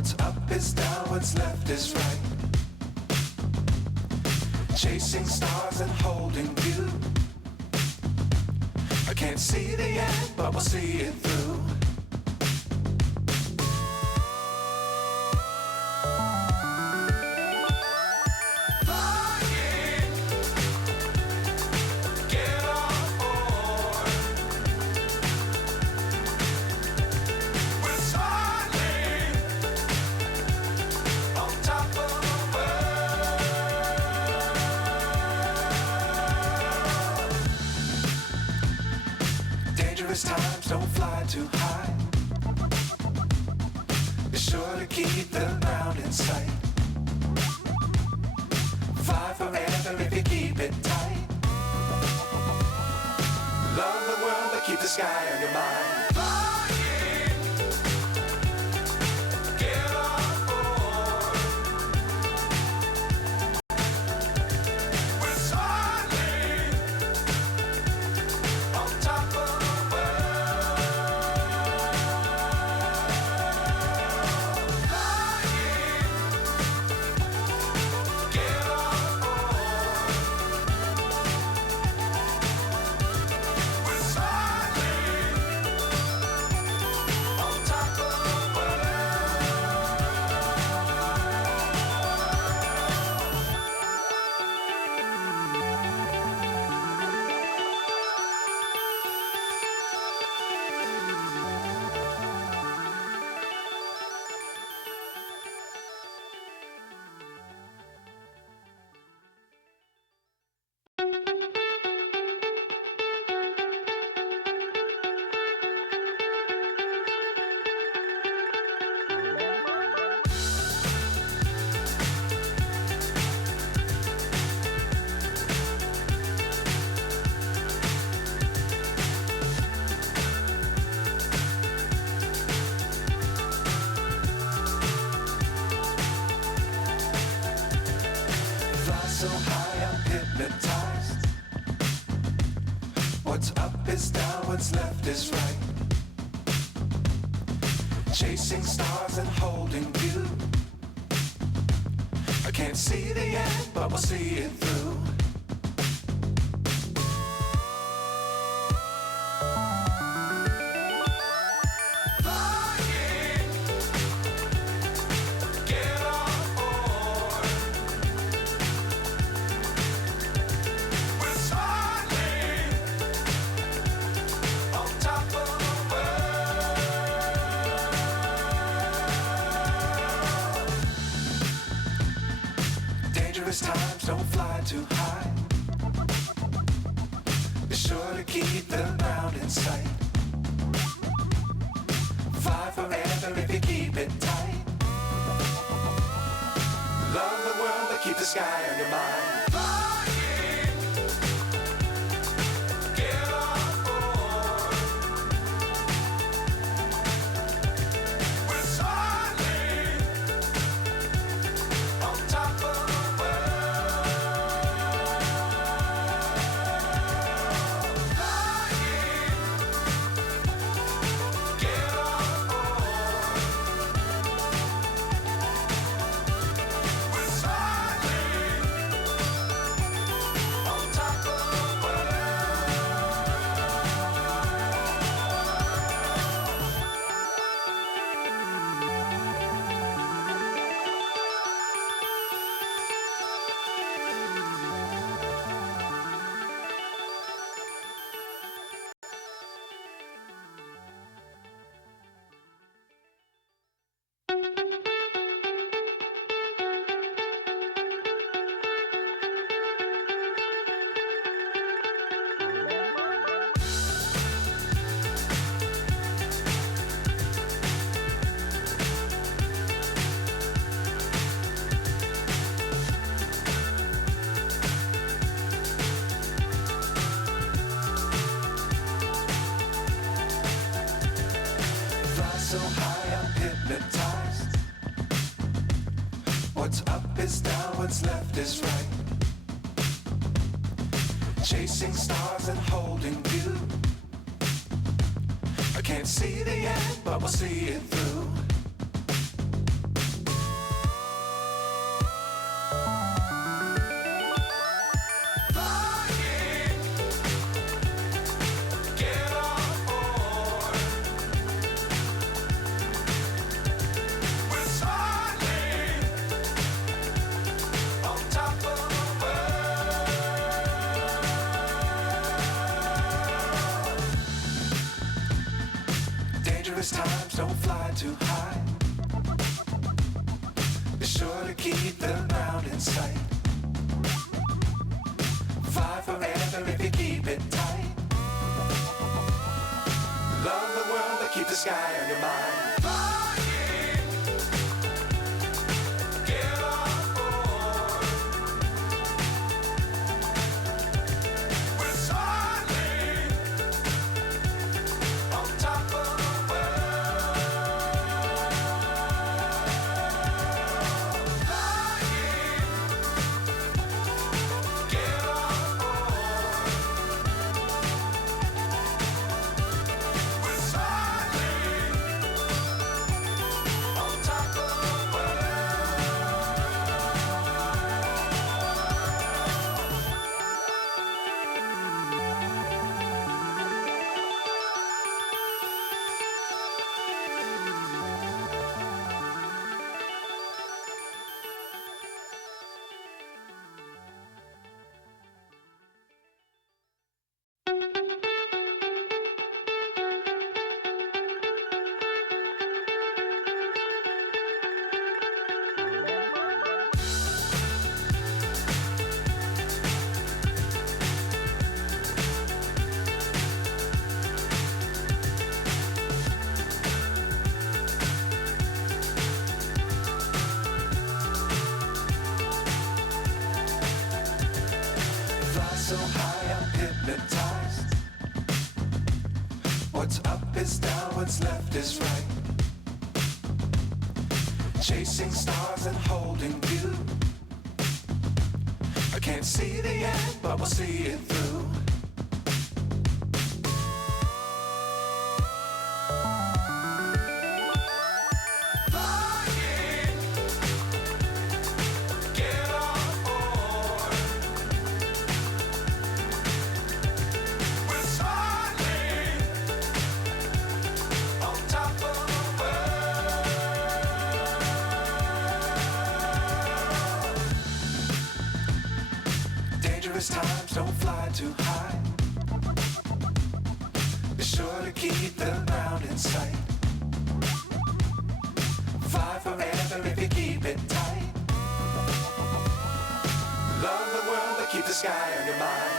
What's up is down, what's left is right. Chasing stars and holding you. I can't see the end, but we'll see it through. Times don't fly too high. Be sure to keep the ground in sight. Fly forever if you keep it tight. Love the world but keep the sky on your mind. So high I'm hypnotized. What's up is down, what's left is right. Chasing stars and holding you. I can't see the end, but we'll see it through. Times don't fly too high. Be sure to keep the ground in sight. Fly forever if you keep it tight. Love the world but keep the sky on your mind. So high I'm hypnotized. What's up is down, what's left is right. Chasing stars and holding you. I can't see the end, but we'll see it through. don't fly too high. Be sure to keep the ground in sight. Fly forever if you keep it tight. Love the world, but keep the sky on your mind. Flying, get on board. We're soaring on top of the world. Flying, get on board. We're soaring on top of the fly so high, I'm hypnotized. What's up is down, what's left is right. Chasing stars and holding you. I can't see the end, but we'll see it through. Flying, get on board. We're soaring on top of the world. Dangerous times, don't fly too high. Be sure to keep the ground in sight. Fly forever if you keep it tight. Love the world, but keep the sky on your mind.